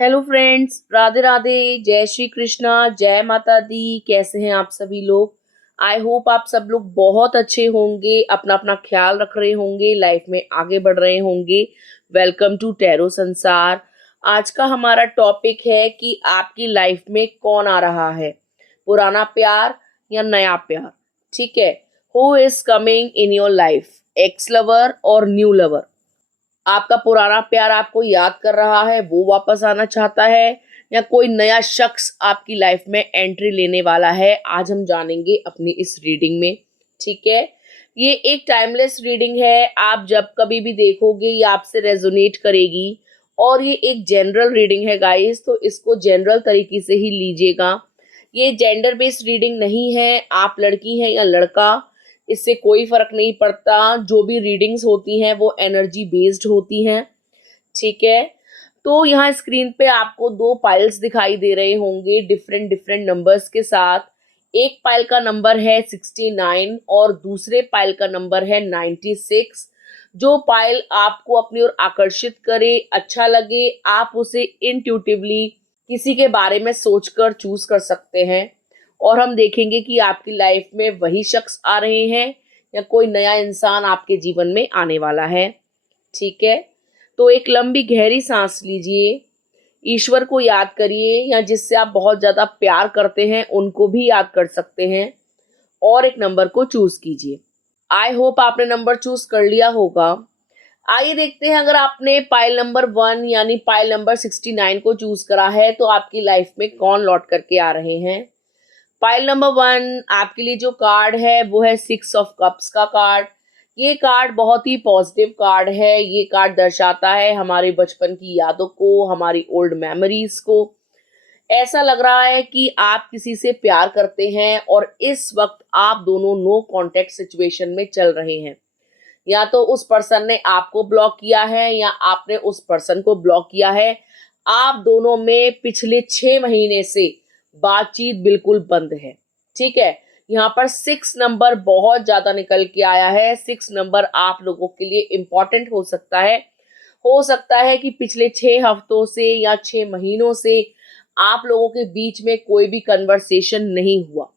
Hello friends, Radhe Radhe. जय श्री कृष्णा, जय माता दी। कैसे हैं आप सभी लोग? आई होप आप सब लोग बहुत अच्छे होंगे, अपना अपना ख्याल रख रहे होंगे, लाइफ में आगे बढ़ रहे होंगे। वेलकम टू टैरो संसार। आज का हमारा टॉपिक है कि आपकी लाइफ में कौन आ रहा है, पुराना प्यार या नया प्यार। ठीक है, who is coming in your life, x lover और न्यू लवर। आपका पुराना प्यार आपको याद कर रहा है, वो वापस आना चाहता है, या कोई नया शख्स आपकी लाइफ में एंट्री लेने वाला है, आज हम जानेंगे अपनी इस रीडिंग में। ठीक है, ये एक टाइमलेस रीडिंग है। आप जब कभी भी देखोगे ये आपसे रेजोनेट करेगी। और ये एक जनरल रीडिंग है गाइस, तो इसको जनरल तरीके से ही लीजिएगा। ये जेंडर बेस्ड रीडिंग नहीं है। आप लड़की हैं या लड़का, इससे कोई फर्क नहीं पड़ता। जो भी रीडिंग्स होती हैं वो एनर्जी बेस्ड होती हैं। ठीक है, तो यहाँ स्क्रीन पे आपको दो पाइल्स दिखाई दे रहे होंगे डिफरेंट डिफरेंट नंबर्स के साथ। एक पाइल का नंबर है 69 और दूसरे पाइल का नंबर है 96। जो पाइल आपको अपनी ओर आकर्षित करे, अच्छा लगे, आप उसे इंट्यूटिवली किसी के बारे में सोचकर चूज कर सकते हैं। और हम देखेंगे कि आपकी लाइफ में वही शख्स आ रहे हैं या कोई नया इंसान आपके जीवन में आने वाला है। ठीक है, तो एक लंबी गहरी सांस लीजिए, ईश्वर को याद करिए, या जिससे आप बहुत ज़्यादा प्यार करते हैं उनको भी याद कर सकते हैं, और एक नंबर को चूज कीजिए। आई होप आपने नंबर चूज कर लिया होगा। आइए देखते हैं, अगर आपने पाइल नंबर 1 यानी पाइल नंबर 69 को चूज करा है तो आपकी लाइफ में कौन लौट करके आ रहे हैं। फाइल नंबर 1 आपके लिए जो कार्ड है वो है 6 ऑफ कप्स का कार्ड। ये कार्ड बहुत ही पॉजिटिव कार्ड है। ये कार्ड दर्शाता है हमारे बचपन की यादों को, हमारी ओल्ड मेमोरीज को। ऐसा लग रहा है कि आप किसी से प्यार करते हैं और इस वक्त आप दोनों नो कांटेक्ट सिचुएशन में चल रहे हैं। या तो उस पर्सन ने आपको ब्लॉक किया है या आपने उस पर्सन को ब्लॉक किया है। आप दोनों में पिछले 6 महीने से बातचीत बिल्कुल बंद है। ठीक है, यहाँ पर 6 नंबर बहुत ज्यादा निकल के आया है। 6 नंबर आप लोगों के लिए इंपॉर्टेंट हो सकता है। हो सकता है कि पिछले 6 हफ्तों से या 6 महीनों से आप लोगों के बीच में कोई भी कन्वर्सेशन नहीं हुआ।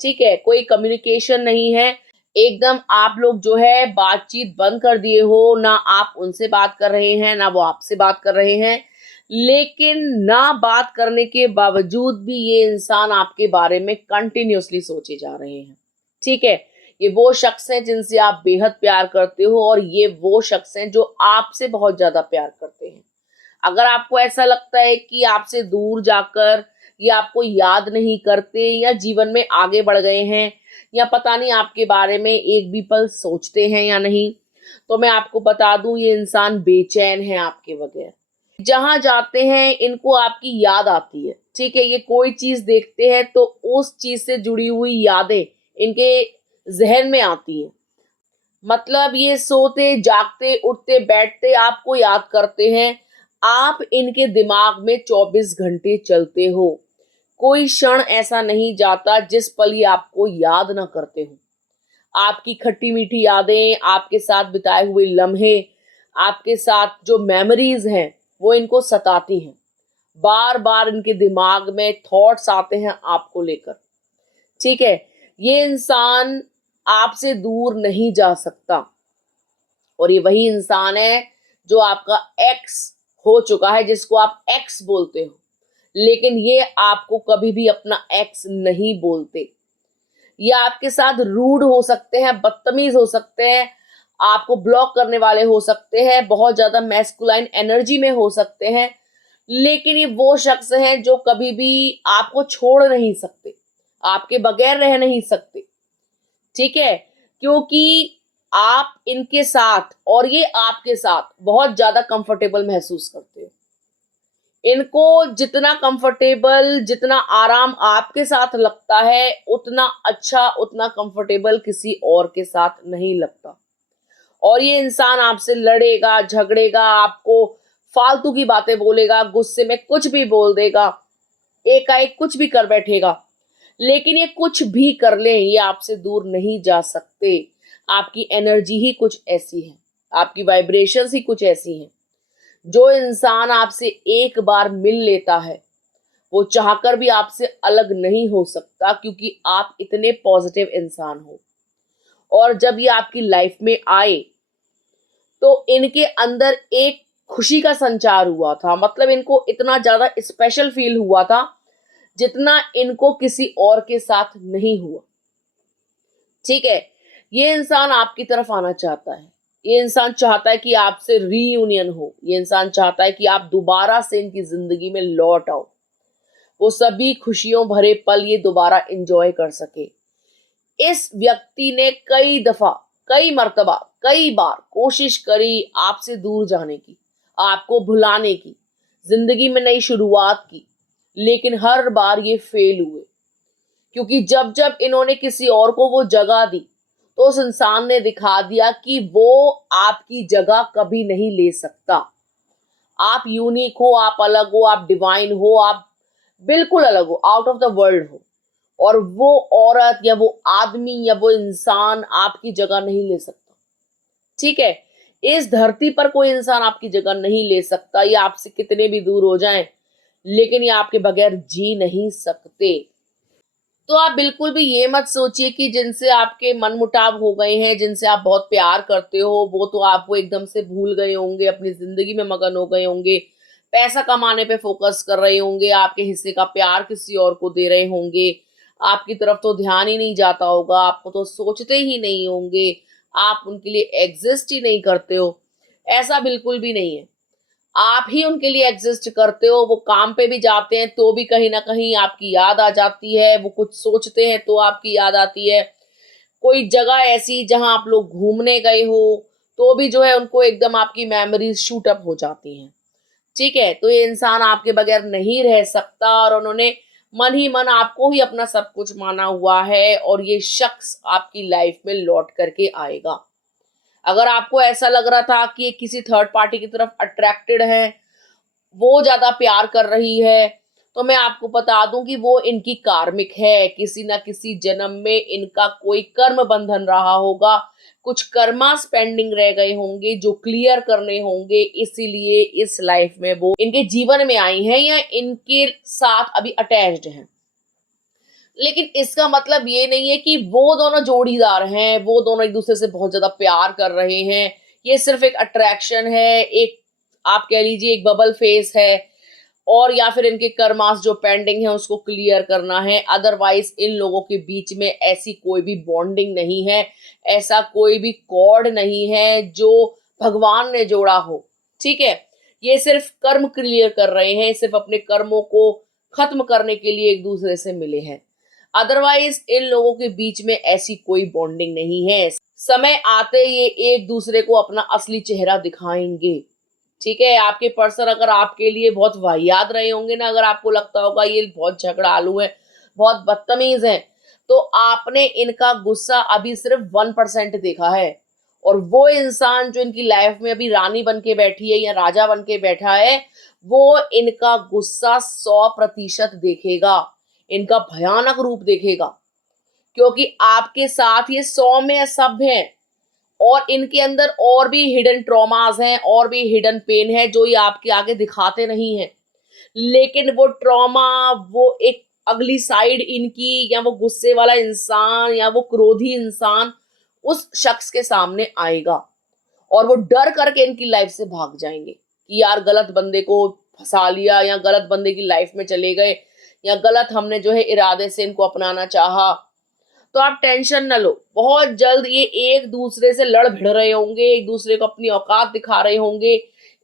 ठीक है, कोई कम्युनिकेशन नहीं है। एकदम आप लोग जो है बातचीत बंद कर दिए हो, ना आप उनसे बात कर रहे हैं ना वो आपसे बात कर रहे हैं। लेकिन ना बात करने के बावजूद भी ये इंसान आपके बारे में कंटिन्यूअसली सोचे जा रहे हैं। ठीक है, ये वो शख्स हैं जिनसे आप बेहद प्यार करते हो और ये वो शख्स हैं जो आपसे बहुत ज्यादा प्यार करते हैं। अगर आपको ऐसा लगता है कि आपसे दूर जाकर ये आपको याद नहीं करते या जीवन में आगे बढ़ गए हैं, या पता नहीं आपके बारे में एक भी पल सोचते हैं या नहीं, तो मैं आपको बता दूं ये इंसान बेचैन है आपके बगैर। जहां जाते हैं इनको आपकी याद आती है। ठीक है, ये कोई चीज देखते हैं तो उस चीज से जुड़ी हुई यादें इनके जहन में आती है। मतलब ये सोते जागते उठते बैठते आपको याद करते हैं। आप इनके दिमाग में 24 घंटे चलते हो। कोई क्षण ऐसा नहीं जाता जिस पल ये आपको याद ना करते हो। आपकी खट्टी मीठी यादें, आपके साथ बिताए हुए लम्हे, आपके साथ जो मेमोरीज हैं वो इनको सताती हैं। बार बार इनके दिमाग में थॉट्स आते हैं आपको लेकर। ठीक है, ये इंसान आपसे दूर नहीं जा सकता। और ये वही इंसान है जो आपका एक्स हो चुका है, जिसको आप एक्स बोलते हो। लेकिन ये आपको कभी भी अपना एक्स नहीं बोलते। ये आपके साथ रूड हो सकते हैं, बदतमीज हो सकते हैं, आपको ब्लॉक करने वाले हो सकते हैं, बहुत ज्यादा मैस्कुलाइन एनर्जी में हो सकते हैं। लेकिन ये वो शख्स हैं जो कभी भी आपको छोड़ नहीं सकते, आपके बगैर रह नहीं सकते। ठीक है, क्योंकि आप इनके साथ और ये आपके साथ बहुत ज्यादा कंफर्टेबल महसूस करते हो। इनको जितना कंफर्टेबल, जितना आराम आपके साथ लगता है, उतना अच्छा, उतना कंफर्टेबल किसी और के साथ नहीं लगता। और ये इंसान आपसे लड़ेगा, झगड़ेगा, आपको फालतू की बातें बोलेगा, गुस्से में कुछ भी बोल देगा, एकाएक कुछ भी कर बैठेगा। लेकिन ये कुछ भी कर लें, ये आपसे दूर नहीं जा सकते। आपकी एनर्जी ही कुछ ऐसी है, आपकी वाइब्रेशंस ही कुछ ऐसी हैं जो इंसान आपसे एक बार मिल लेता है वो चाहकर भी आपसे अलग नहीं हो सकता, क्योंकि आप इतने पॉजिटिव इंसान हो। और जब ये आपकी लाइफ में आए तो इनके अंदर एक खुशी का संचार हुआ था, मतलब इनको इतना ज्यादा स्पेशल फील हुआ था जितना इनको किसी और के साथ नहीं हुआ। ठीक है, ये इंसान आपकी तरफ आना चाहता है, ये इंसान चाहता है कि आपसे रीयूनियन हो, ये इंसान चाहता है कि आप दोबारा से इनकी जिंदगी में लौट आओ, वो सभी खुशियों भरे पल ये दोबारा एंजॉय कर सके। इस व्यक्ति ने कई दफा, कई मर्तबा, कई बार कोशिश करी आपसे दूर जाने की, आपको भुलाने की, जिंदगी में नई शुरुआत की, लेकिन हर बार ये फेल हुए, क्योंकि जब जब इन्होंने किसी और को वो जगह दी तो उस इंसान ने दिखा दिया कि वो आपकी जगह कभी नहीं ले सकता। आप यूनिक हो, आप अलग हो, आप डिवाइन हो, आप बिल्कुल अलग हो, आउट ऑफ द वर्ल्ड हो, और वो औरत या वो आदमी या वो इंसान आपकी जगह नहीं ले सकता। ठीक है, इस धरती पर कोई इंसान आपकी जगह नहीं ले सकता, ये आपसे कितने भी दूर हो जाएं, लेकिन ये आपके बगैर जी नहीं सकते। तो आप बिल्कुल भी ये मत सोचिए कि जिनसे आपके मनमुटाव हो गए हैं, जिनसे आप बहुत प्यार करते हो, वो तो आपको एकदम से भूल गए होंगे, अपनी जिंदगी में मगन हो गए होंगे, पैसा कमाने पे फोकस कर रहे होंगे, आपके हिस्से का प्यार किसी और को दे रहे होंगे, आपकी तरफ तो ध्यान ही नहीं जाता होगा, आपको तो सोचते ही नहीं होंगे, आप उनके लिए एग्जिस्ट ही नहीं करते हो। ऐसा बिल्कुल भी नहीं है, आप ही उनके लिए एग्जिस्ट करते हो। वो काम पे भी जाते हैं तो भी कहीं ना कहीं आपकी याद आ जाती है, वो कुछ सोचते हैं तो आपकी याद आती है, कोई जगह ऐसी जहां आप लोग घूमने गए हो तो भी जो है उनको एकदम आपकी मेमोरीज शूट अप हो जाती हैं। ठीक है, तो ये इंसान आपके बगैर नहीं रह सकता, और उन्होंने मन ही मन आपको ही अपना सब कुछ माना हुआ है, और ये शख्स आपकी लाइफ में लौट करके आएगा। अगर आपको ऐसा लग रहा था कि ये किसी थर्ड पार्टी की तरफ अट्रैक्टेड है, वो ज्यादा प्यार कर रही है, तो मैं आपको बता दूं कि वो इनकी कार्मिक है। किसी ना किसी जन्म में इनका कोई कर्म बंधन रहा होगा, कुछ कर्मास पेंडिंग रह गए होंगे जो क्लियर करने होंगे, इसीलिए इस लाइफ में वो इनके जीवन में आई हैं या इनके साथ अभी अटैच्ड हैं। लेकिन इसका मतलब ये नहीं है कि वो दोनों जोड़ीदार हैं, वो दोनों एक दूसरे से बहुत ज्यादा प्यार कर रहे हैं। ये सिर्फ एक अट्रैक्शन है, एक आप कह लीजिए एक बबल फेस है, और या फिर इनके कर्मास जो पेंडिंग है उसको क्लियर करना है। अदरवाइज इन लोगों के बीच में ऐसी कोई भी बॉन्डिंग नहीं है, ऐसा कोई भी कॉर्ड नहीं है जो भगवान ने जोड़ा हो। ठीक है, ये सिर्फ कर्म क्लियर कर रहे हैं, सिर्फ अपने कर्मों को खत्म करने के लिए एक दूसरे से मिले हैं। अदरवाइज इन लोगों के बीच में ऐसी कोई बॉन्डिंग नहीं है। समय आते ये एक दूसरे को अपना असली चेहरा दिखाएंगे। ठीक है, आपके पर्सन अगर आपके लिए बहुत वाहियात रहे होंगे ना, अगर आपको लगता होगा ये बहुत झगड़ालू है, बहुत बदतमीज है, तो आपने इनका गुस्सा अभी सिर्फ 1% देखा है। और वो इंसान जो इनकी लाइफ में अभी रानी बन के बैठी है या राजा बन के बैठा है, वो इनका गुस्सा 100% देखेगा, इनका भयानक रूप देखेगा, क्योंकि आपके साथ ये सौम्य सभ्य हैं, और इनके अंदर और भी हिडन ट्रॉमास हैं, और भी हिडन पेन है जो ये आपके आगे दिखाते नहीं हैं। लेकिन वो ट्रॉमा, वो एक अगली साइड इनकी, या वो गुस्से वाला इंसान या वो क्रोधी इंसान उस शख्स के सामने आएगा, और वो डर करके इनकी लाइफ से भाग जाएंगे कि यार गलत बंदे को फंसा लिया, या गलत बंदे की लाइफ में चले गए, या गलत हमने जो है इरादे से इनको अपनाना चाहा। तो आप टेंशन न लो, बहुत जल्द ये एक दूसरे से लड़ भिड़ रहे होंगे, एक दूसरे को अपनी औकात दिखा रहे होंगे,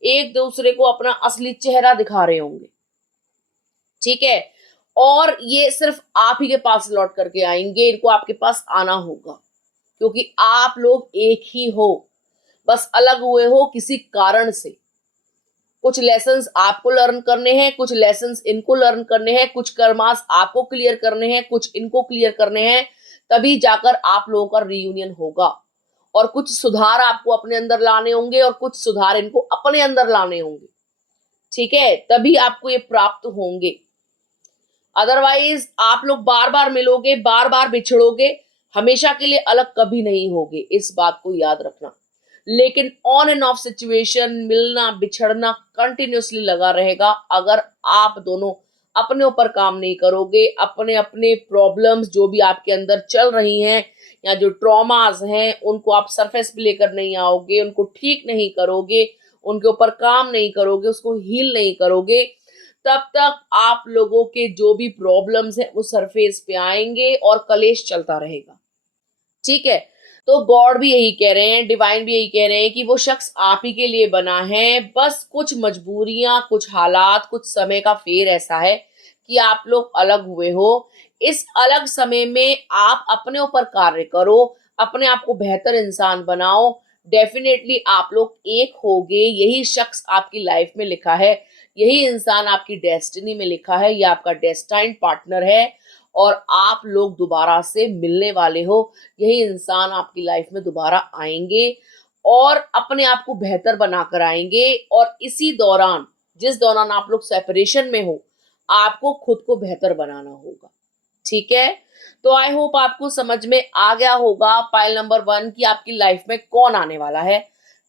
एक दूसरे को अपना असली चेहरा दिखा रहे होंगे। ठीक है, और ये सिर्फ आप ही के पास लौट करके आएंगे, इनको आपके पास आना होगा, क्योंकि आप लोग एक ही हो, बस अलग हुए हो किसी कारण से। कुछ लेसन्स आपको लर्न करने हैं, कुछ लेसन्स इनको लर्न करने हैं, कुछ कर्मास आपको क्लियर करने हैं, कुछ इनको क्लियर करने हैं, तभी जाकर आप लोगों का रीयूनियन होगा। और कुछ सुधार आपको अपने अंदर लाने होंगे, और कुछ सुधार इनको अपने अंदर लाने होंगे। ठीक है, तभी आपको ये प्राप्त होंगे। अदरवाइज आप लोग बार बार मिलोगे, बार बार बिछड़ोगे, हमेशा के लिए अलग कभी नहीं होगे, इस बात को याद रखना। लेकिन ऑन एंड ऑफ सिचुएशन, मिलना बिछड़ना कंटिन्यूअसली लगा रहेगा अगर आप दोनों अपने ऊपर काम नहीं करोगे। अपने अपने प्रॉब्लम्स जो भी आपके अंदर चल रही हैं या जो ट्रॉमास हैं उनको आप सरफेस पे लेकर नहीं आओगे, उनको ठीक नहीं करोगे, उनके ऊपर काम नहीं करोगे, उसको हील नहीं करोगे, तब तक आप लोगों के जो भी प्रॉब्लम्स हैं वो सरफेस पे आएंगे और कलेश चलता रहेगा। ठीक है, तो गॉड भी यही कह रहे हैं, डिवाइन भी यही कह रहे हैं कि वो शख्स आप ही के लिए बना है। बस कुछ मजबूरियां, कुछ हालात, कुछ समय का फेर ऐसा है कि आप लोग अलग हुए हो। इस अलग समय में आप अपने ऊपर कार्य करो, अपने आप को बेहतर इंसान बनाओ। डेफिनेटली आप लोग एक होगे। यही शख्स आपकी लाइफ में लिखा है, यही इंसान आपकी डेस्टिनी में लिखा है, ये आपका डेस्टाइन्ड पार्टनर है और आप लोग दोबारा से मिलने वाले हो। यही इंसान आपकी लाइफ में दोबारा आएंगे और अपने आप को बेहतर बनाकर आएंगे। और इसी दौरान, जिस दौरान आप लोग सेपरेशन में हो, आपको खुद को बेहतर बनाना होगा। ठीक है, तो आई होप आपको समझ में आ गया होगा पाइल नंबर 1 कि आपकी लाइफ में कौन आने वाला है।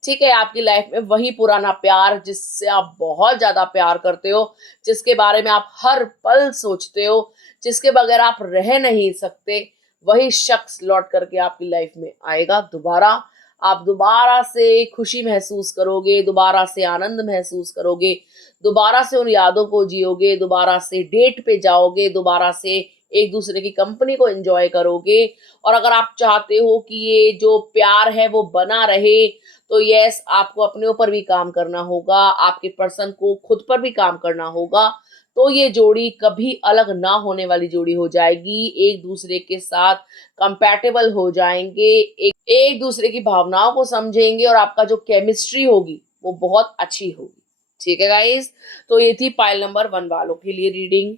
ठीक है, आपकी लाइफ में वही पुराना प्यार जिससे आप बहुत ज्यादा प्यार करते हो, जिसके बारे में आप हर पल सोचते हो, जिसके बगैर आप रह नहीं सकते, वही शख्स लौट करके आपकी लाइफ में आएगा दोबारा। आप दोबारा से खुशी महसूस करोगे, दोबारा से आनंद महसूस करोगे, दोबारा से उन यादों को जियोगे, दोबारा से डेट पे जाओगे, दोबारा से एक दूसरे की कंपनी को एंजॉय करोगे। और अगर आप चाहते हो कि ये जो प्यार है वो बना रहे, तो यस, आपको अपने ऊपर भी काम करना होगा, आपके पर्सन को खुद पर भी काम करना होगा। तो ये जोड़ी कभी अलग ना होने वाली जोड़ी हो जाएगी, एक दूसरे के साथ कंपैटिबल हो जाएंगे, एक दूसरे की भावनाओं को समझेंगे और आपका जो केमिस्ट्री होगी वो बहुत अच्छी होगी। ठीक है गाइस, तो ये थी पाइल नंबर 1 वालों के लिए रीडिंग।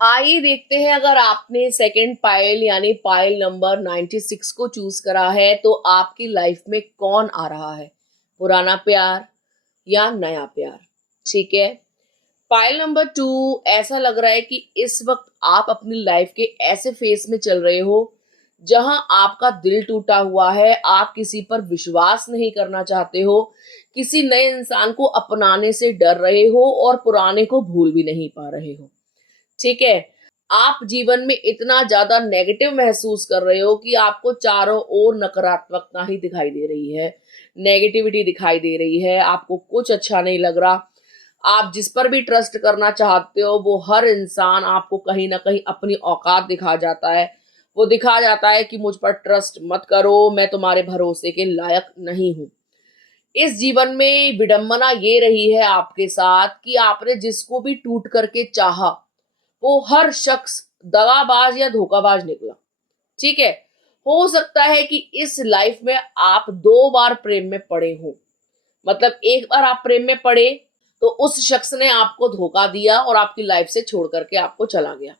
आइए देखते हैं, अगर आपने सेकंड पाइल यानी पाइल नंबर 96 को चूज करा है तो आपकी लाइफ में कौन आ रहा है, पुराना प्यार या नया प्यार। ठीक है, पाइल नंबर 2, ऐसा लग रहा है कि इस वक्त आप अपनी लाइफ के ऐसे फेस में चल रहे हो जहां आपका दिल टूटा हुआ है, आप किसी पर विश्वास नहीं करना चाहते हो, किसी नए इंसान को अपनाने से डर रहे हो और पुराने को भूल भी नहीं पा रहे हो। ठीक है, आप जीवन में इतना ज्यादा नेगेटिव महसूस कर रहे हो कि आपको चारों ओर नकारात्मकता ही दिखाई दे रही है, नेगेटिविटी दिखाई दे रही है, आपको कुछ अच्छा नहीं लग रहा। आप जिस पर भी ट्रस्ट करना चाहते हो वो हर इंसान आपको कहीं ना कहीं अपनी औकात दिखा जाता है। वो दिखा जाता है कि मुझ पर ट्रस्ट मत करो, मैं तुम्हारे भरोसे के लायक नहीं हूं। इस जीवन में विडंबना ये रही है आपके साथ कि आपने जिसको भी टूट करके चाहा, वो हर शख्स दगाबाज या धोखाबाज निकला। ठीक है, हो सकता है कि इस लाइफ में आप 2 बार प्रेम में पड़े हो। मतलब एक बार आप प्रेम में पड़े तो उस शख्स ने आपको धोखा दिया और आपकी लाइफ से छोड़ करके आपको चला गया।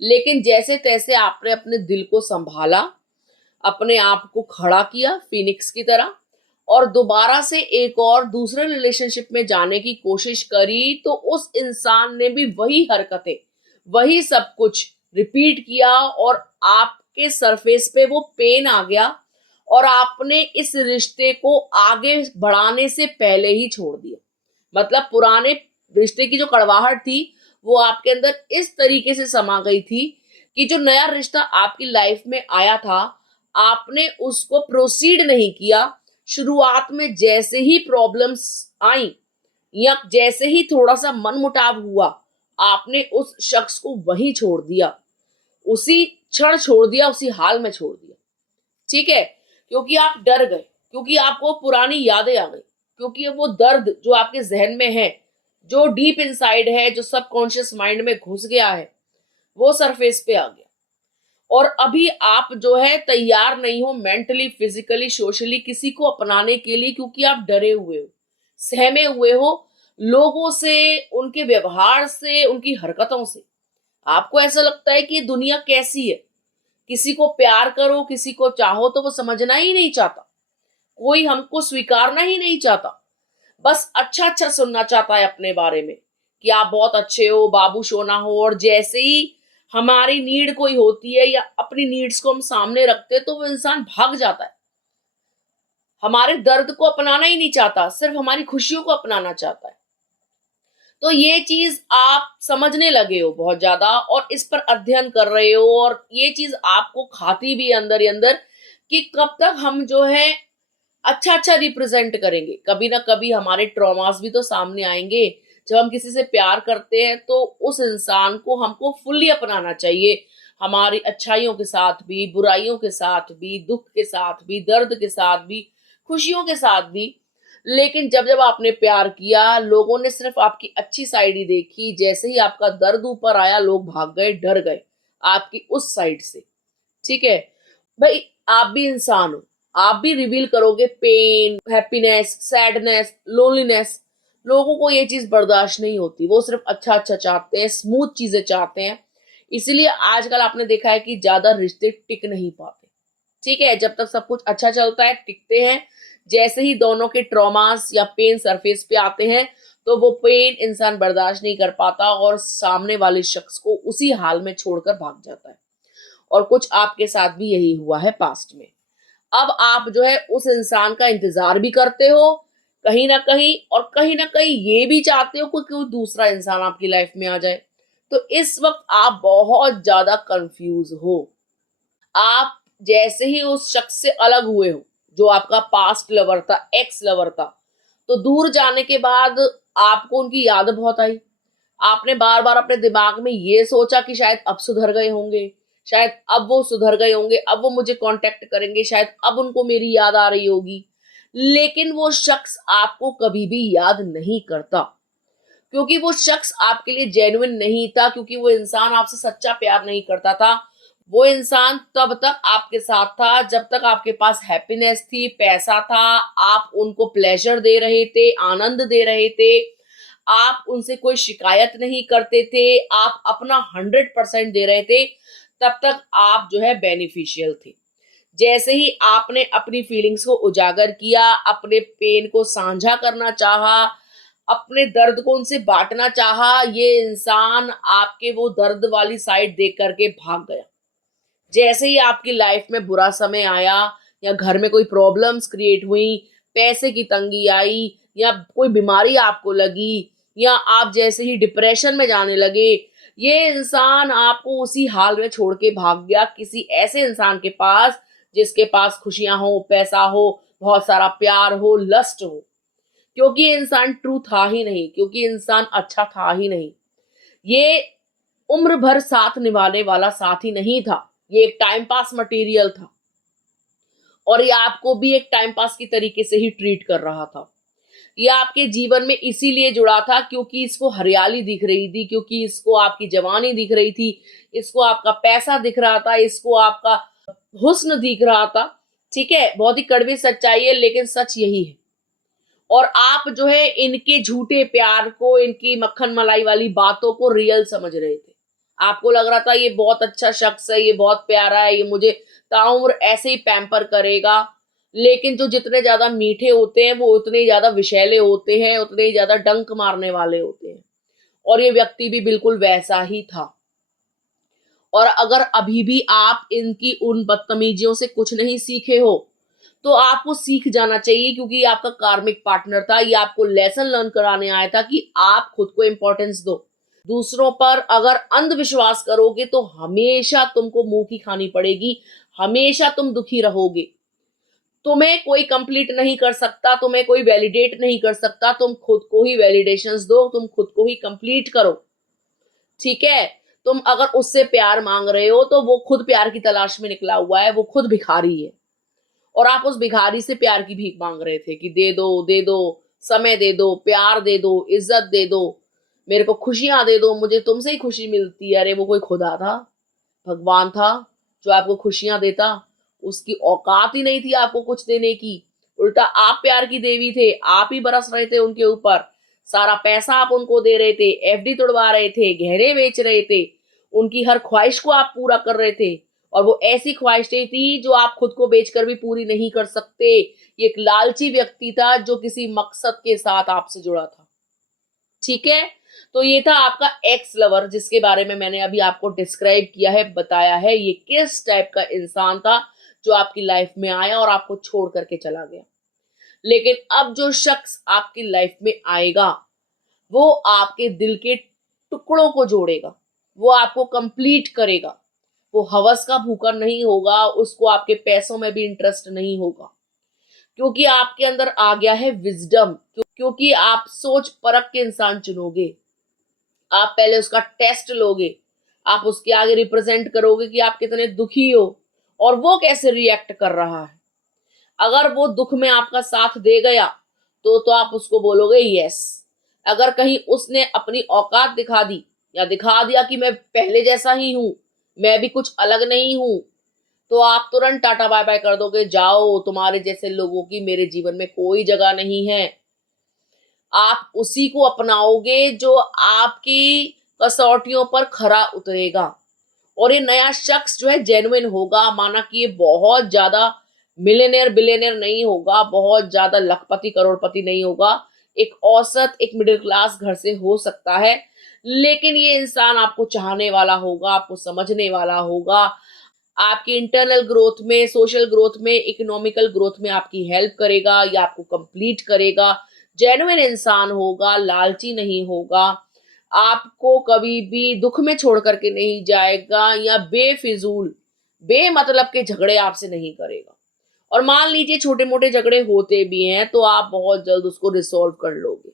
लेकिन जैसे तैसे आपने अपने दिल को संभाला, अपने आप को खड़ा किया फिनिक्स की तरह, और दोबारा से एक और दूसरे रिलेशनशिप में जाने की कोशिश करी, तो उस इंसान ने भी वही हरकतें, वही सब कुछ रिपीट किया और आपके सरफेस पे वो पेन आ गया और आपने इस रिश्ते को आगे बढ़ाने से पहले ही छोड़ दिया। मतलब पुराने रिश्ते की जो कड़वाहट थी वो आपके अंदर इस तरीके से समा गई थी कि जो नया रिश्ता आपकी लाइफ में आया था, आपने उसको प्रोसीड नहीं किया। शुरुआत में जैसे ही प्रॉब्लम्स आई या जैसे ही थोड़ा सा मनमुटाव हुआ, आपने उस शख्स को वहीं छोड़ दिया, उसी क्षण छोड़ दिया, उसी हाल में छोड़ दिया। ठीक है, क्योंकि आप डर गए, क्योंकि आपको पुरानी यादें आ गई, क्योंकि वो दर्द जो आपके जहन में है, जो डीप इनसाइड है, जो सबकॉन्शियस माइंड में घुस गया है, वो सरफेस पे आ गया। और अभी आप जो है तैयार नहीं हो मेंटली, फिजिकली, सोशली किसी को अपनाने के लिए, क्योंकि आप डरे हुए हो, सहमे हुए हो लोगों से, उनके व्यवहार से, उनकी हरकतों से। आपको ऐसा लगता है कि ये दुनिया कैसी है, किसी को प्यार करो, किसी को चाहो तो वो समझना ही नहीं चाहता, कोई हमको स्वीकारना ही नहीं चाहता, बस अच्छा अच्छा सुनना चाहता है अपने बारे में कि आप बहुत अच्छे हो, बाबू सोना हो। और जैसे ही हमारी नीड कोई होती है या अपनी नीड्स को हम सामने रखते हैं तो वो इंसान भाग जाता है। हमारे दर्द को अपनाना ही नहीं चाहता, सिर्फ हमारी खुशियों को अपनाना चाहता है। तो ये चीज आप समझने लगे हो बहुत ज्यादा और इस पर अध्ययन कर रहे हो, और ये चीज आपको खाती भी है अंदर ही अंदर कि कब तक हम जो है अच्छा अच्छा रिप्रेजेंट करेंगे। कभी ना कभी हमारे ट्रॉमास भी तो सामने आएंगे। जब हम किसी से प्यार करते हैं तो उस इंसान को हमको फुल्ली अपनाना चाहिए, हमारी अच्छाइयों के साथ भी, बुराइयों के साथ भी, दुख के साथ भी, दर्द के साथ भी, खुशियों के साथ भी। लेकिन जब जब आपने प्यार किया, लोगों ने सिर्फ आपकी अच्छी साइड ही देखी। जैसे ही आपका दर्द ऊपर आया, लोग भाग गए, डर गए आपकी उस साइड से। ठीक है भाई, आप भी इंसान हो, आप भी रिवील करोगे पेन, हैप्पीनेस, सैडनेस, लोनलीनेस। लोगों को ये चीज बर्दाश्त नहीं होती, वो सिर्फ अच्छा अच्छा चाहते हैं, स्मूथ चीजें चाहते हैं। इसीलिए आजकल आपने देखा है कि ज्यादा रिश्ते टिक नहीं पाते। ठीक है, जब तक सब कुछ अच्छा चलता है टिकते हैं। जैसे ही दोनों के ट्रॉमास या पेन सरफेस पे आते हैं, तो वो पेन इंसान बर्दाश्त नहीं कर पाता और सामने वाले शख्स को उसी हाल में छोड़कर भाग जाता है। और कुछ आपके साथ भी यही हुआ है पास्ट में। अब आप जो है उस इंसान का इंतजार भी करते हो कहीं ना कहीं, और कहीं ना कहीं ये भी चाहते हो कि कोई दूसरा इंसान आपकी लाइफ में आ जाए। तो इस वक्त आप बहुत ज्यादा कंफ्यूज हो। आप जैसे ही उस शख्स से अलग हुए हो, जो आपका पास्ट लवर था, एक्स लवर था, तो दूर जाने के बाद आपको उनकी याद बहुत आई। आपने बार बार अपने दिमाग में ये सोचा कि शायद अब सुधर गए होंगे, शायद अब वो सुधर गए होंगे, अब वो मुझे कांटेक्ट करेंगे, शायद अब उनको मेरी याद आ रही होगी। लेकिन वो शख्स आपको कभी भी याद नहीं करता, क्योंकि वो शख्स आपके लिए जेन्युइन नहीं था, क्योंकि वो इंसान आपसे सच्चा प्यार नहीं करता था। वो इंसान तब तक आपके साथ था जब तक आपके पास हैप्पीनेस थी, पैसा था, आप उनको प्लेजर दे रहे थे, आनंद दे रहे थे, आप उनसे कोई शिकायत नहीं करते थे, आप अपना 100% दे रहे थे। तब तक आप जो है बेनिफिशियल थे। जैसे ही आपने अपनी फीलिंग्स को उजागर किया, अपने पेन को साझा करना चाहा, अपने दर्द को उनसे बांटना चाहा, ये इंसान आपके वो दर्द वाली साइड देख करके भाग गया। जैसे ही आपकी लाइफ में बुरा समय आया, या घर में कोई प्रॉब्लम्स क्रिएट हुई, पैसे की तंगी आई, या कोई बीमारी आपको लगी, या आप जैसे ही डिप्रेशन में जाने लगे, ये इंसान आपको उसी हाल में छोड़ के भाग गया किसी ऐसे इंसान के पास जिसके पास खुशियां हो, पैसा हो, बहुत सारा प्यार हो, लस्ट हो। क्योंकि ये इंसान ट्रू था ही नहीं, क्योंकि इंसान अच्छा था ही नहीं। ये उम्र भर साथ निभाने वाला साथी नहीं था, ये एक टाइम पास मटेरियल था। और ये आपको भी एक टाइम पास की तरीके से ही ट्रीट कर रहा था। ये आपके जीवन में इसीलिए जुड़ा था क्योंकि इसको हरियाली दिख रही थी, क्योंकि इसको आपकी जवानी दिख रही थी, इसको आपका पैसा दिख रहा था, इसको आपका हुस्न दिख रहा था। ठीक है, बहुत ही कड़वी सच्चाई है, लेकिन सच यही है। और आप जो है इनके झूठे प्यार को, इनकी मक्खन मलाई वाली बातों को रियल समझ रहे थे। आपको लग रहा था ये बहुत अच्छा शख्स है, ये बहुत प्यारा है, ये मुझे ताउम्र ऐसे ही पैम्पर करेगा। लेकिन जो जितने ज्यादा मीठे होते हैं वो उतने ही ज्यादा विषैले होते हैं, उतने ही ज्यादा डंक मारने वाले होते हैं। और ये व्यक्ति भी बिल्कुल वैसा ही था। और अगर अभी भी आप इनकी उन बदतमीजियों से कुछ नहीं सीखे हो, तो आपको सीख जाना चाहिए, क्योंकि ये आपका कार्मिक पार्टनर था। ये आपको लेसन लर्न कराने आया था कि आप खुद को इंपॉर्टेंस दो। दूसरों पर अगर अंधविश्वास करोगे तो हमेशा तुमको मुंह की खानी पड़ेगी, हमेशा तुम दुखी रहोगे। तुम्हें कोई कंप्लीट नहीं कर सकता, तुम्हें कोई वैलिडेट नहीं कर सकता, तुम खुद को ही वैलिडेशंस दो, तुम खुद को ही कंप्लीट करो। ठीक है, तुम अगर उससे प्यार मांग रहे हो तो वो खुद प्यार की तलाश में निकला हुआ है, वो खुद भिखारी है। और आप उस भिखारी से प्यार की भीख मांग रहे थे कि दे दो, दे दो, समय दे दो, प्यार दे दो, इज्जत दे दो, मेरे को खुशियां दे दो, मुझे तुमसे ही खुशी मिलती है। अरे वो कोई खुदा था, भगवान था जो आपको खुशियां देता? उसकी औकात ही नहीं थी आपको कुछ देने की। उल्टा आप प्यार की देवी थे, आप ही बरस रहे थे उनके ऊपर, सारा पैसा आप उनको दे रहे थे, एफडी तोड़वा रहे थे, गहने बेच रहे थे, उनकी हर ख्वाहिश को आप पूरा कर रहे थे। और वो ऐसी ख्वाहिशें थी जो आप खुद को बेचकर भी पूरी नहीं कर सकते। ये एक लालची व्यक्ति था जो किसी मकसद के साथ आपसे जुड़ा था। ठीक है, तो ये था आपका एक्स लवर, जिसके बारे में मैंने अभी आपको डिस्क्राइब किया है, बताया है ये किस टाइप का इंसान था जो आपकी लाइफ में आया और आपको छोड़ करके चला गया। लेकिन अब जो शख्स आपकी लाइफ में आएगा वो आपके दिल के टुकड़ों को जोड़ेगा, वो आपको कंप्लीट करेगा। वो हवस का भूखा नहीं होगा, उसको आपके पैसों में भी इंटरेस्ट नहीं होगा, क्योंकि आपके अंदर आ गया है विजडम। क्योंकि आप सोच परख के इंसान चुनोगे, आप पहले उसका टेस्ट लोगे, आप उसके आगे रिप्रेजेंट करोगे कि आप कितने दुखी हो और वो कैसे रिएक्ट कर रहा है। अगर वो दुख में आपका साथ दे गया तो आप उसको बोलोगे यस। अगर कहीं उसने अपनी औकात दिखा दी या दिखा दिया कि मैं पहले जैसा ही हूं, मैं भी कुछ अलग नहीं हूं, तो आप तुरंत टाटा बाय बाय कर दोगे, जाओ, तुम्हारे जैसे लोगों की मेरे जीवन में कोई जगह नहीं है। आप उसी को अपनाओगे जो आपकी कसौटियों पर खरा उतरेगा। और ये नया शख्स जो है जेन्युइन होगा, माना कि ये बहुत ज्यादा मिलियनेयर बिलियनेयर नहीं होगा, बहुत ज्यादा लखपति करोड़पति नहीं होगा, एक औसत एक मिडिल क्लास घर से हो सकता है, लेकिन ये इंसान आपको चाहने वाला होगा, आपको समझने वाला होगा, आपकी इंटरनल ग्रोथ में, सोशल ग्रोथ में, इकोनॉमिकल ग्रोथ में आपकी हेल्प करेगा या आपको कंप्लीट करेगा। जेन्युइन इंसान होगा, लालची नहीं होगा, आपको कभी भी दुख में छोड़ करके नहीं जाएगा या बेफिजूल बेमतलब के झगड़े आपसे नहीं करेगा। और मान लीजिए छोटे मोटे झगड़े होते भी हैं तो आप बहुत जल्द उसको रिसॉल्व कर लोगे।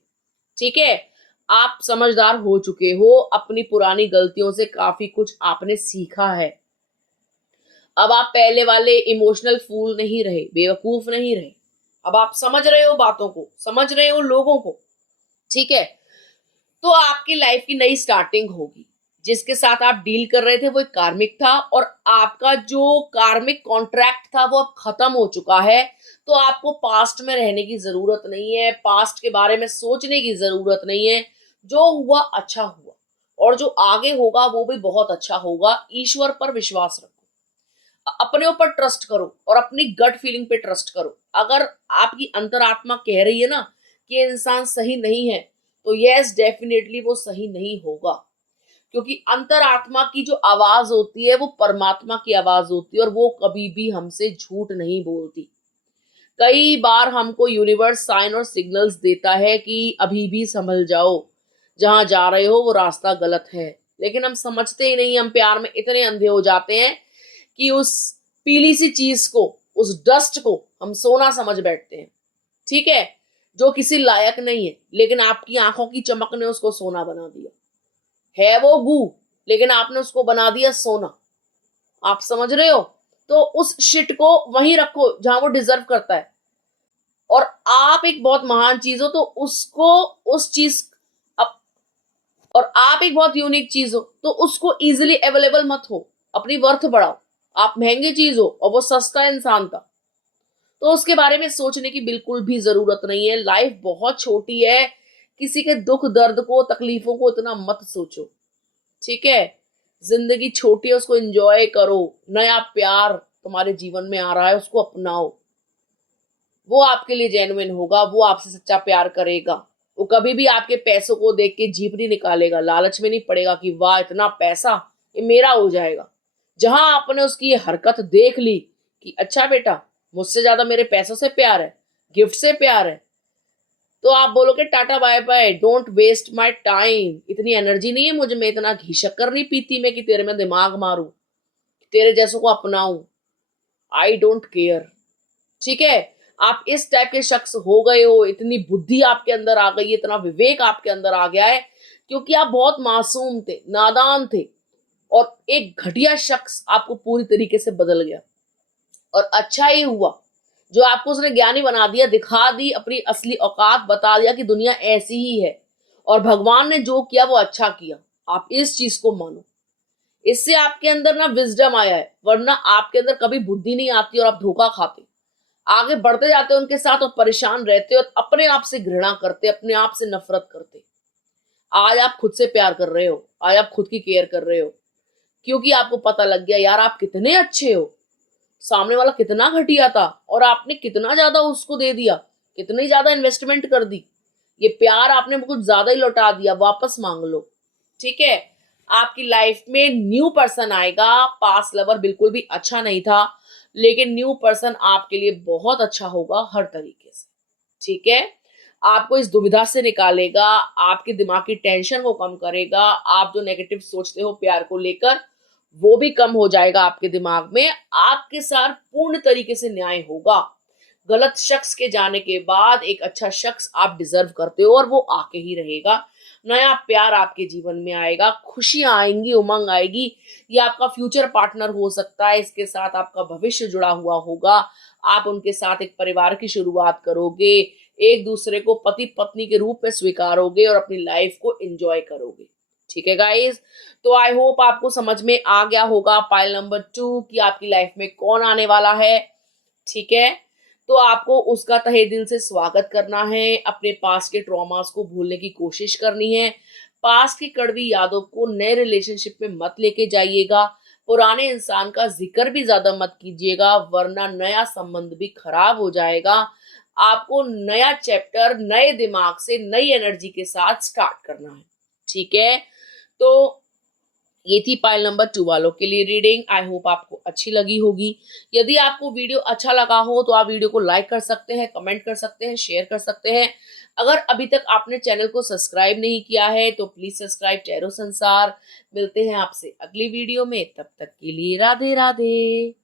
ठीक है, आप समझदार हो चुके हो, अपनी पुरानी गलतियों से काफी कुछ आपने सीखा है। अब आप पहले वाले इमोशनल फूल नहीं रहे, बेवकूफ नहीं रहे। अब आप समझ रहे हो बातों को, समझ रहे हो लोगों को। ठीक है, तो आपकी लाइफ की नई स्टार्टिंग होगी। जिसके साथ आप डील कर रहे थे वो एक कार्मिक था और आपका जो कार्मिक कॉन्ट्रैक्ट था वो अब खत्म हो चुका है। तो आपको पास्ट में रहने की जरूरत नहीं है, पास्ट के बारे में सोचने की जरूरत नहीं है। जो हुआ अच्छा हुआ और जो आगे होगा वो भी बहुत अच्छा होगा। ईश्वर पर विश्वास रखो, अपने ऊपर ट्रस्ट करो और अपनी गट फीलिंग पे ट्रस्ट करो। अगर आपकी अंतरात्मा कह रही है ना कि ये इंसान सही नहीं है, तो यस डेफिनेटली वो सही नहीं होगा। क्योंकि अंतरात्मा की जो आवाज होती है वो परमात्मा की आवाज होती है और वो कभी भी हमसे झूठ नहीं बोलती। कई बार हमको यूनिवर्स साइन और सिग्नल्स देता है कि अभी भी संभल जाओ, जहां जा रहे हो वो रास्ता गलत है, लेकिन हम समझते ही नहीं। हम प्यार में इतने अंधे हो जाते हैं कि उस पीली सी चीज को, उस डस्ट को हम सोना समझ बैठते हैं। ठीक है, जो किसी लायक नहीं है, लेकिन आपकी आंखों की चमक ने उसको सोना बना दिया। है वो गू, लेकिन आपने उसको बना दिया सोना। आप समझ रहे हो? तो उस शिट को वहीं रखो जहां वो डिजर्व करता है। और आप एक बहुत महान चीज हो तो उसको, उस चीज अप, और आप एक बहुत यूनिक चीज हो तो उसको इजिली अवेलेबल मत हो, अपनी वर्थ बढ़ाओ। आप महंगी चीज हो और वो सस्ता इंसान था, तो उसके बारे में सोचने की बिल्कुल भी जरूरत नहीं है। लाइफ बहुत छोटी है, किसी के दुख दर्द को, तकलीफों को इतना मत सोचो। ठीक है, जिंदगी छोटी है, उसको एंजॉय करो। नया प्यार तुम्हारे जीवन में आ रहा है, उसको अपनाओ। वो आपके लिए जेन्युइन होगा, वो आपसे सच्चा प्यार करेगा। वो कभी भी आपके पैसों को देख के जीभ नहीं निकालेगा, लालच में नहीं पड़ेगा कि वाह इतना पैसा, ये मेरा हो जाएगा। जहां आपने उसकी ये हरकत देख ली कि अच्छा बेटा मुझसे ज्यादा मेरे पैसों से प्यार है, गिफ्ट से प्यार है, तो आप बोलोगे tata bye bye, don't waste my time. इतनी एनर्जी नहीं है मुझ में, इतना घी शक्कर नहीं पीती मैं कि तेरे में दिमाग मारूं, तेरे जैसों को अपनाऊं। I don't care. ठीक है, आप इस टाइप के शख्स हो गए हो, इतनी बुद्धि आपके अंदर आ गई है, इतना विवेक आपके अंदर आ गया है, क्योंकि आप बहुत मासूम थे, नादान थे, और एक घटिया शख्स आपको पूरी तरीके से बदल गया। और अच्छा ही हुआ जो आपको उसने ज्ञानी बना दिया, दिखा दी अपनी असली औकात, बता दिया कि दुनिया ऐसी ही है और भगवान ने जो किया वो अच्छा किया। आप इस चीज को मानो, इससे आपके अंदर ना विजडम आया है, वरना आपके अंदर कभी बुद्धि नहीं आती और आप धोखा खाते, आगे बढ़ते जाते उनके साथ और परेशान रहते और अपने आप से घृणा करते, अपने आप से नफरत करते। आज आप खुद से प्यार कर रहे हो, आज आप खुद की केयर कर रहे हो, क्योंकि आपको पता लग गया यार आप कितने अच्छे हो, सामने वाला कितना घटिया था और आपने कितना ज्यादा उसको दे दिया, कितनी ज्यादा इन्वेस्टमेंट कर दी। ये प्यार आपने कुछ ज्यादा ही लौटा दिया, वापस मांग लो। ठीक है, आपकी लाइफ में न्यू पर्सन आएगा। पास्ट लवर बिल्कुल भी अच्छा नहीं था, लेकिन न्यू पर्सन आपके लिए बहुत अच्छा होगा हर तरीके से। ठीक है। आपको इस दुविधा से निकालेगा, आपके दिमाग की टेंशन को कम करेगा, आप जो नेगेटिव सोचते हो प्यार को लेकर वो भी कम हो जाएगा आपके दिमाग में। आपके साथ पूर्ण तरीके से न्याय होगा। गलत शख्स के जाने के बाद एक अच्छा शख्स आप डिजर्व करते हो और वो आके ही रहेगा। नया प्यार आपके जीवन में आएगा, खुशियां आएंगी, उमंग आएगी। ये आपका फ्यूचर पार्टनर हो सकता है, इसके साथ आपका भविष्य जुड़ा हुआ होगा। आप उनके साथ एक परिवार की शुरुआत करोगे, एक दूसरे को पति पत्नी के रूप में स्वीकारोगे और अपनी लाइफ को एंजॉय करोगे। ठीक है गाइस, तो आई होप आपको समझ में आ गया होगा पाइल नंबर 2 कि आपकी लाइफ में कौन आने वाला है। ठीक है, तो आपको उसका तहे दिल से स्वागत करना है, अपने पास्ट के ट्रॉमास को भूलने की कोशिश करनी है। पास्ट की कड़वी यादों को नए रिलेशनशिप में मत लेके जाइएगा। पुराने इंसान का जिक्र भी ज्यादा मत कीजिएगा, वरना नया संबंध भी खराब हो जाएगा। आपको नया चैप्टर नए दिमाग से नई एनर्जी के साथ स्टार्ट करना है। ठीक है, तो ये थी पाइल नंबर 2 वालों के लिए रीडिंग। आई होप आपको अच्छी लगी होगी। यदि आपको वीडियो अच्छा लगा हो तो आप वीडियो को लाइक कर सकते हैं, कमेंट कर सकते हैं, शेयर कर सकते हैं। अगर अभी तक आपने चैनल को सब्सक्राइब नहीं किया है तो प्लीज सब्सक्राइब टैरो संसार। मिलते हैं आपसे अगली वीडियो में, तब तक के लिए राधे राधे।